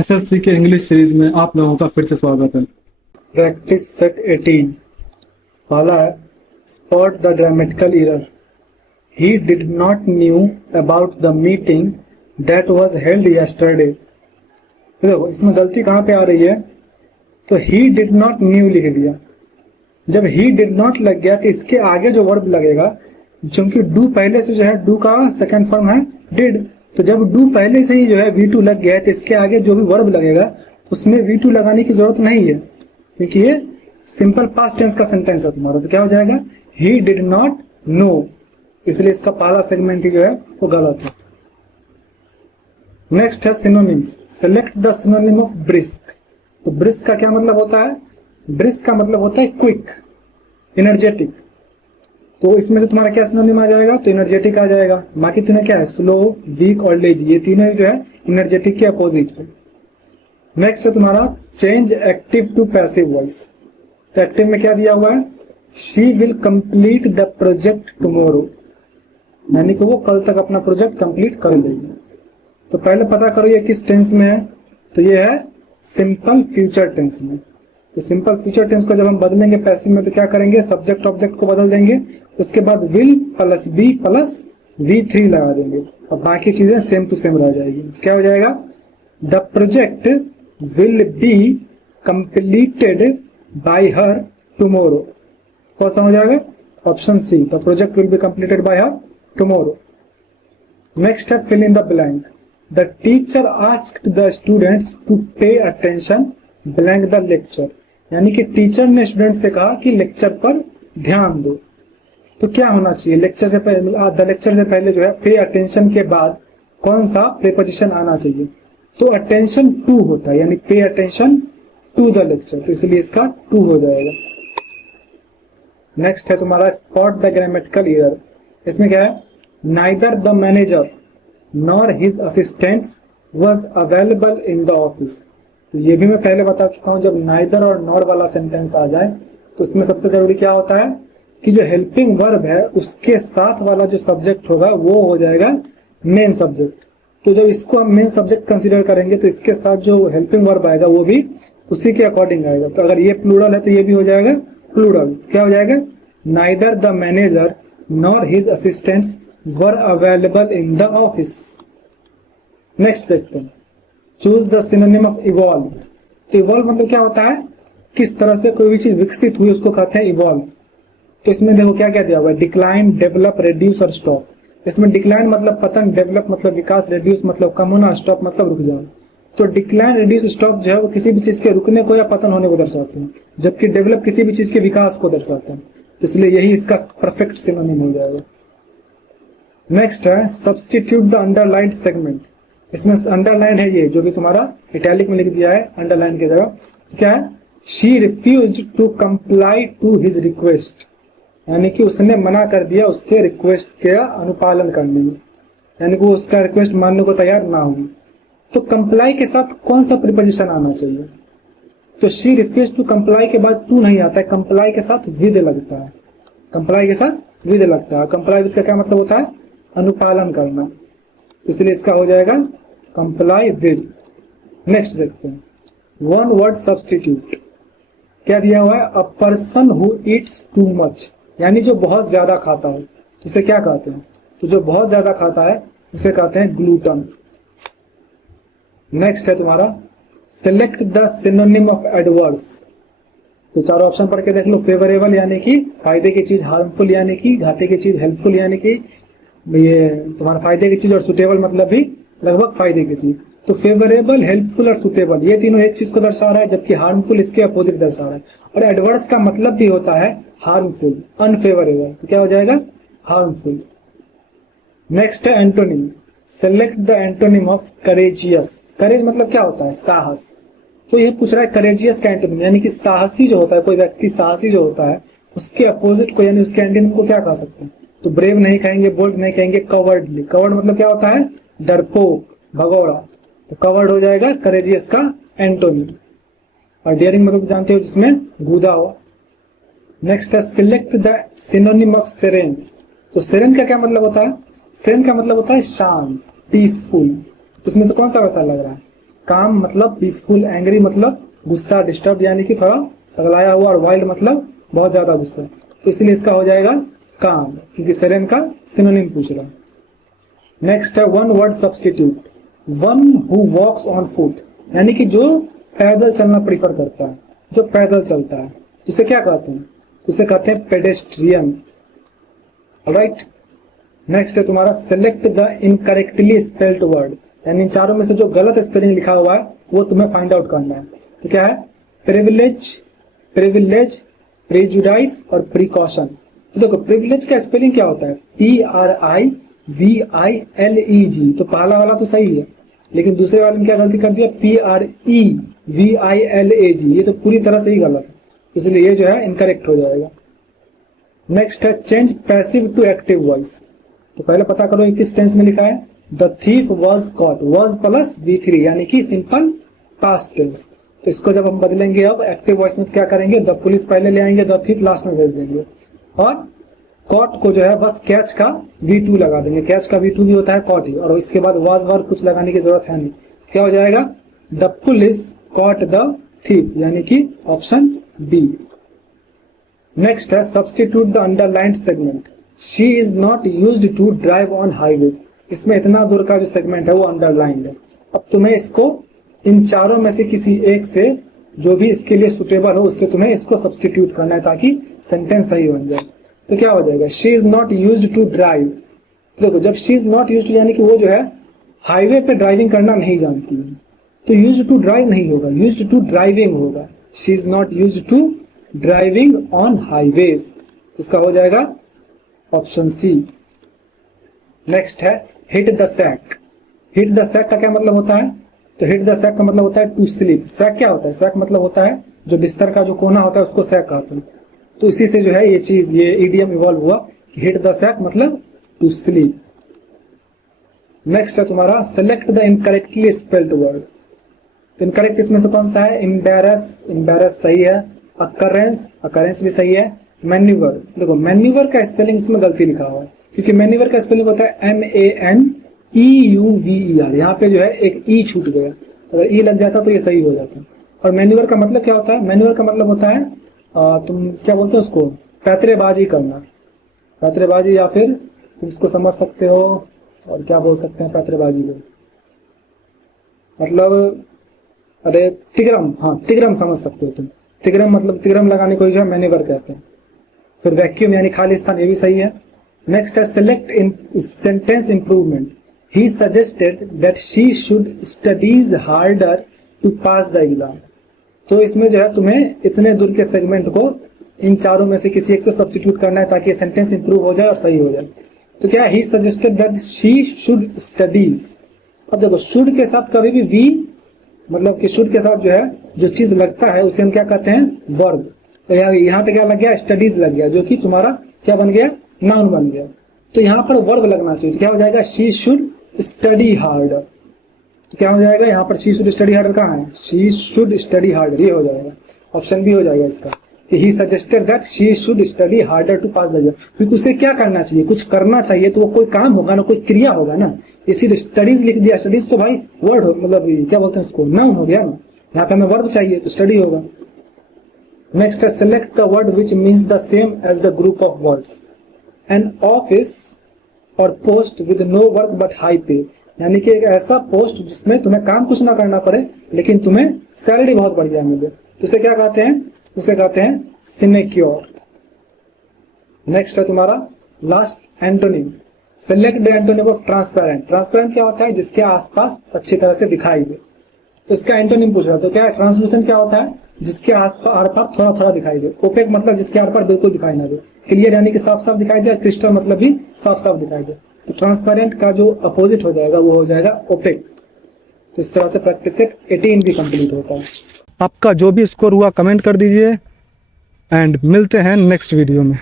SSC के English series में आप लोगों का फिर से स्वागत है। प्रैक्टिस सेट 18 पहला है spot the grammatical error. He did not knew about the meeting that was held yesterday. देखो इसमें गलती कहाँ पे आ रही है, तो ही डिड नॉट न्यू लिख दिया। जब ही डिड नॉट लग गया तो इसके आगे जो वर्ब लगेगा, क्योंकि डू पहले से जो है डू का सेकंड फॉर्म है डिड, तो जब डू पहले से ही जो है V2 लग गया है तो इसके आगे जो भी वर्ब लगेगा उसमें V2 लगाने की जरूरत नहीं है, क्योंकि ये सिंपल पास्ट टेंस का सेंटेंस है तुम्हारा। तो क्या हो जाएगा, ही डिड नॉट नो, इसलिए इसका पहला सेगमेंट ही जो है वो गलत है। नेक्स्ट है synonyms. Select the synonym of brisk. तो ब्रिस्क का क्या मतलब होता है, ब्रिस्क का मतलब होता है क्विक, एनर्जेटिक। तो इसमें से तुम्हारा क्या सिनोनिम आ जाएगा, तो एनर्जेटिक आ जाएगा। बाकी तुम्हें क्या है, स्लो, वीक और लेजी, ये तीनों जो है एनर्जेटिक के अपोजिट है। नेक्स्ट है तुम्हारा change active to passive voice. तो एक्टिव में क्या दिया हुआ है, she will complete the project tomorrow, यानी कि वो कल तक अपना प्रोजेक्ट कंप्लीट कर लेगी। तो पहले पता करो ये किस टेंस में है, तो ये है सिंपल फ्यूचर टेंस में। तो सिंपल फ्यूचर टेंस को जब हम बदलेंगे पैसिव में तो क्या करेंगे, सब्जेक्ट ऑब्जेक्ट को बदल देंगे, उसके बाद will plus B plus V3 लगा देंगे और बाकी चीजें सेम टू सेम रह जाएगी। तो क्या हो जाएगा, the project will be completed by her tomorrow. कौन सा हो जाएगा, option C, the project will be completed by her tomorrow. Next है fill in the blank. The teacher asked the students to pay attention blank the lecture, यानी कि teacher ने student से कहा कि लेक्चर पर ध्यान दो। तो क्या होना चाहिए, लेक्चर से पहले, द लेक्चर से पहले जो है पे अटेंशन के बाद कौन सा प्रीपोजिशन आना चाहिए, तो अटेंशन टू होता है, यानी pay attention to the lecture, तो इसलिए इसका टू हो जाएगा। नेक्स्ट है तुम्हारा स्पॉट द ग्रामेटिकल एरर। इसमें क्या है, neither the manager nor his assistants was available in the office. तो ये भी मैं पहले बता चुका हूं, जब नाइदर और नॉर वाला सेंटेंस आ जाए तो इसमें सबसे जरूरी क्या होता है कि जो हेल्पिंग वर्ब है उसके साथ वाला जो सब्जेक्ट होगा वो हो जाएगा मेन सब्जेक्ट। तो जब इसको हम मेन सब्जेक्ट कंसीडर करेंगे तो इसके साथ जो हेल्पिंग वर्ब आएगा वो भी उसी के अकॉर्डिंग आएगा। तो अगर ये प्लूरल है तो ये भी हो जाएगा प्लूरल। क्या हो जाएगा, neither the manager nor his assistants were available in the office. Next देखते हैं, choose the synonym of evolve. तो इवॉल्व मतलब क्या होता है, किस तरह से कोई भी चीज विकसित हुई उसको कहते हैं इवॉल्व। तो इसमें देखो क्या क्या दिया हुआ है, डिक्लाइन, डेवलप, रेड्यूस और स्टॉप। इसमें डिक्लाइन मतलब पतन, डेवलप मतलब विकास, रेड्यूस मतलब कम होना, स्टॉप मतलब रुक जाना। तो डिक्लाइन, रेड्यूस, स्टॉप जो है वो किसी भी चीज के रुकने को या पतन होने को दर्शाते हैं, जबकि डेवलप किसी भी चीज के विकास को दर्शाते हैं। तो इसलिए यही इसका परफेक्ट सिनोनिम हो जाएगा। नेक्स्ट है सब्सटीट्यूट द अंडरलाइंड सेगमेंट। इसमें अंडरलाइन है ये जो कि तुम्हारा इटैलिक में लिख दिया है अंडरलाइन की जगह। तो क्या है, she refused to comply to his request, यानी कि उसने मना कर दिया उसके रिक्वेस्ट के अनुपालन करने में, यानी कि वो उसका रिक्वेस्ट मानने को तैयार ना हुई। तो कंप्लाई के साथ कौन सा प्रीपोजिशन आना चाहिए, तो शी रिफ्यूज टू कंप्लाई के बाद टू नहीं आता है, कंप्लाई के साथ विद लगता है, कंप्लाई के साथ विद लगता है। कंप्लाई विद का क्या मतलब होता है, अनुपालन करना, तो इसलिए इसका हो जाएगा कंप्लाई विद। नेक्स्ट देखते हैं, वन वर्ड सब्सटीट्यूट। क्या दिया हुआ है, a person who Yeats too much, यानी जो बहुत ज्यादा खाता है, तो उसे क्या कहते हैं, तो जो बहुत ज्यादा खाता है उसे कहते हैं ग्लूटन। नेक्स्ट है तुम्हारा select the synonym of adverse. तो चारों ऑप्शन पढ़ के देख लो, फेवरेबल यानी कि फायदे की चीज, हार्मफुल यानी कि घाटे की चीज, हेल्पफुल यानी कि ये तुम्हारा फायदे की चीज, और सुटेबल मतलब भी लगभग फायदे की चीज। तो फेवरेबल, हेल्पफुल और सुटेबल ये तीनों एक चीज को दर्शा रहा है, जबकि हार्मफुल इसके अपोजिट दर्शा रहा है। और एडवर्स का मतलब भी होता है हार्मफुल, अनफेवरेबल, तो क्या हो जाएगा हार्मफुल। नेक्स्ट है antonym. Select the antonym of courageous. Courage मतलब क्या होता है, साहस। तो ये पूछ रहा है करेजियस का एंटोनिम, यानी कि साहसी जो होता है, कोई व्यक्ति साहसी जो होता है उसके अपोजिट को, यानी उसके एंटोनिम को क्या कह सकते हैं, तो ब्रेव नहीं कहेंगे, बोल्ड नहीं कहेंगे, कवर्डली। कवर्ड मतलब क्या होता है, डरपोक, भगोड़ा। तो कवर्ड हो जाएगा करेजियस का एंटोनिम। और डेयरिंग मतलब जानते हो जिसमें गूदा हो। नेक्स्ट है सिलेक्ट द सिनोनिम ऑफ सेरेन। तो सेरेन का क्या मतलब होता है, सेरेन का मतलब होता है शांत, पीसफुल। इसमें से कौन सा वैसा लग रहा है, काम मतलब पीसफुल, एंग्री मतलब गुस्सा, डिस्टर्ब यानी कि थोड़ा पगलाया हुआ, और वाइल्ड मतलब बहुत ज्यादा गुस्सा। तो इसलिए इसका हो जाएगा काम, क्योंकि सेरेन का सिनोनिम पूछ रहा है। नेक्स्ट है one word substitute, one who walks on foot, यानी कि जो पैदल चलना प्रीफर करता है, जो पैदल चलता है, उसे क्या कहते हैं? उसे कहते हैं पेडेस्ट्रियन। ऑलराइट, नेक्स्ट है तुम्हारा select the incorrectly spelled word, यानी इन चारों में से जो गलत स्पेलिंग लिखा हुआ है वो तुम्हें फाइंड आउट करना है। तो क्या है? प्रिविलेज, प्रिविलेज, प्रेजुडाइस और प्रिकॉशन। तो देखो प्रिविलेज का स्पेलिंग क्या होता है? PRIVILEG। तो पहला वाला तो सही है, लेकिन दूसरे वाले में क्या गलती कर दिया? PREVILAG। ये तो पूरी तरह से ही गलत है, इसलिए ये जो है इनकरेक्ट हो जाएगा। नेक्स्ट है change passive to active voice. तो पहले पता करो ये किस टेंस में लिखा है। The thief was caught, was plus V3 यानी कि सिंपल पास्ट टेंस। तो इसको जब हम बदलेंगे अब एक्टिव वॉइस में, तो क्या करेंगे? द पुलिस पहले ले आएंगे, द थीफ लास्ट में भेज देंगे, और कॉट को जो है बस कैच का V2 लगा देंगे। कैच का V2 भी होता है कॉट ही, और इसके बाद वॉज वर्ब कुछ लगाने की जरूरत है नहीं। क्या हो जाएगा? The police caught the thief, यानी कि ऑप्शन बी। नेक्स्ट है substitute the underlined segment, she is not used to drive on highway. इसमें इतना दूर का जो सेगमेंट है वो अंडरलाइंड है। अब तुम्हें इसको इन चारों में से किसी एक से, जो भी इसके लिए सुटेबल हो, उससे तुम्हें इसको सब्स्टिट्यूट करना है ताकि सेंटेंस सही बन जाए। तो क्या हो जाएगा? She is not used to drive. देखो जब शी इज नॉट यूज्ड यानी कि वो जो है हाईवे पे ड्राइविंग करना नहीं जानती है, तो यूज्ड टू ड्राइव नहीं होगा, यूज्ड टू ड्राइविंग होगा। She is not used to driving on highways, इसका हो जाएगा ऑप्शन सी। नेक्स्ट है hit the sack. Hit the sack का क्या मतलब होता है? तो हिट द सैक का मतलब होता है टू स्लीप। सैक क्या होता है? सैक मतलब होता है जो बिस्तर का जो कोना होता है उसको सैक कहते हैं। तो इसी से जो है ये चीज, ये ईडीएम इवॉल्व हुआ कि हिट द सैक मतलब टू स्लीप। नेक्स्ट है तुम्हारा select the incorrectly spelled word. तो इनकरेक्ट इसमें से कौन सा है? एम्बैरस, एम्बैरस सही है। अकरेंस, अकरेंस भी सही है। मैन्यूवर, देखो मैन्यूवर का स्पेलिंग इसमें गलती लिखा हुआ है, क्योंकि मैन्यूवर का स्पेलिंग होता है MANEUVER। यहाँ पे जो है एक ई छूट गया, अगर ई लग जाता तो ये सही हो जाता। और मैन्यूवर का मतलब क्या होता है? मैन्यूवर का मतलब होता है तुम क्या बोलते हो उसको? पैतरेबाजी करना, पैतरेबाजी, या फिर तुम इसको समझ सकते हो और क्या बोल सकते हैं पैतरेबाजी को? मतलब अरे तिग्रम, हाँ तिग्रम समझ सकते हो तुम। तिग्रम मतलब तिग्रम लगाने को जो है मैन्यूवर कहते हैं। फिर वैक्यूम यानी खालिस्तान, ये भी सही है। नेक्स्ट है select in sentence improvement. He suggested that she should studies harder to pass the exam. तो इसमें जो है तुम्हें इतने दूर के सेगमेंट को इन चारों में से किसी एक से सब्स्टिट्यूट करना है ताकि सेंटेंस इंप्रूव हो जाए और सही हो जाए। तो क्या है? ही suggested that she should studies. अब देखो शुड के साथ कभी भी वी, मतलब कि शुड के साथ जो है जो चीज लगता है उसे हम क्या कहते हैं? वर्ब। तो यहाँ पे क्या लग गया? स्टडीज लग गया, जो कि तुम्हारा क्या बन गया? नाउन बन गया। तो यहाँ पर वर्ब लगना चाहिए। तो क्या हो जाएगा? She should study harder. तो क्या हो जाएगा? यहाँ पर शी शुड स्टडी हार्डर कहाँ है? शी शुड स्टडी हार्डर, ये हो जाएगा, ऑप्शन बी हो जाएगा इसका। He suggested that she should study harder to pass the exam, क्योंकि उसे क्या करना चाहिए? कुछ करना चाहिए, तो वो कोई काम होगा ना, कोई क्रिया होगा ना। इसी स्टडीज लिख दिया, स्टडीज तो भाई वर्ड हो, मतलब क्या बोलते हैं उसको? नाउन हो गया ना। यहाँ पे हमें वर्ब चाहिए तो स्टडी होगा। नेक्स्ट है select the word which means the same as the group of words. An office or post with no work but high pay, यानी कि एक ऐसा पोस्ट जिसमें तुम्हें काम कुछ ना करना पड़े लेकिन तुम्हें सैलरी बहुत बढ़िया मिले, तो उसे क्या कहते हैं? उसे कहते हैं सिनेक्योर। नेक्स्ट है तुम्हारा last antonym. Select the antonym of transparent. Transparent क्या होता है? जिसके आसपास अच्छी तरह से दिखाई दे। तो इसका एंटोनिम पूछ रहा है, तो क्या है? ट्रांसलूसेंट क्या होता है? जिसके आर पार थोड़ा थोड़ा दिखाई दे। ओपेक मतलब जिसके आर पार बिल्कुल दिखाई ना दे। क्लियर यानी कि साफ साफ दिखाई दे, और क्रिस्टल मतलब भी साफ साफ दिखाई दे। तो ट्रांसपेरेंट का जो अपोजिट हो जाएगा वो हो जाएगा ओपेक। तो इस तरह से प्रैक्टिस सेट 18 भी कंप्लीट होता है। आपका जो भी स्कोर हुआ कमेंट कर दीजिए, एंड मिलते हैं नेक्स्ट वीडियो में।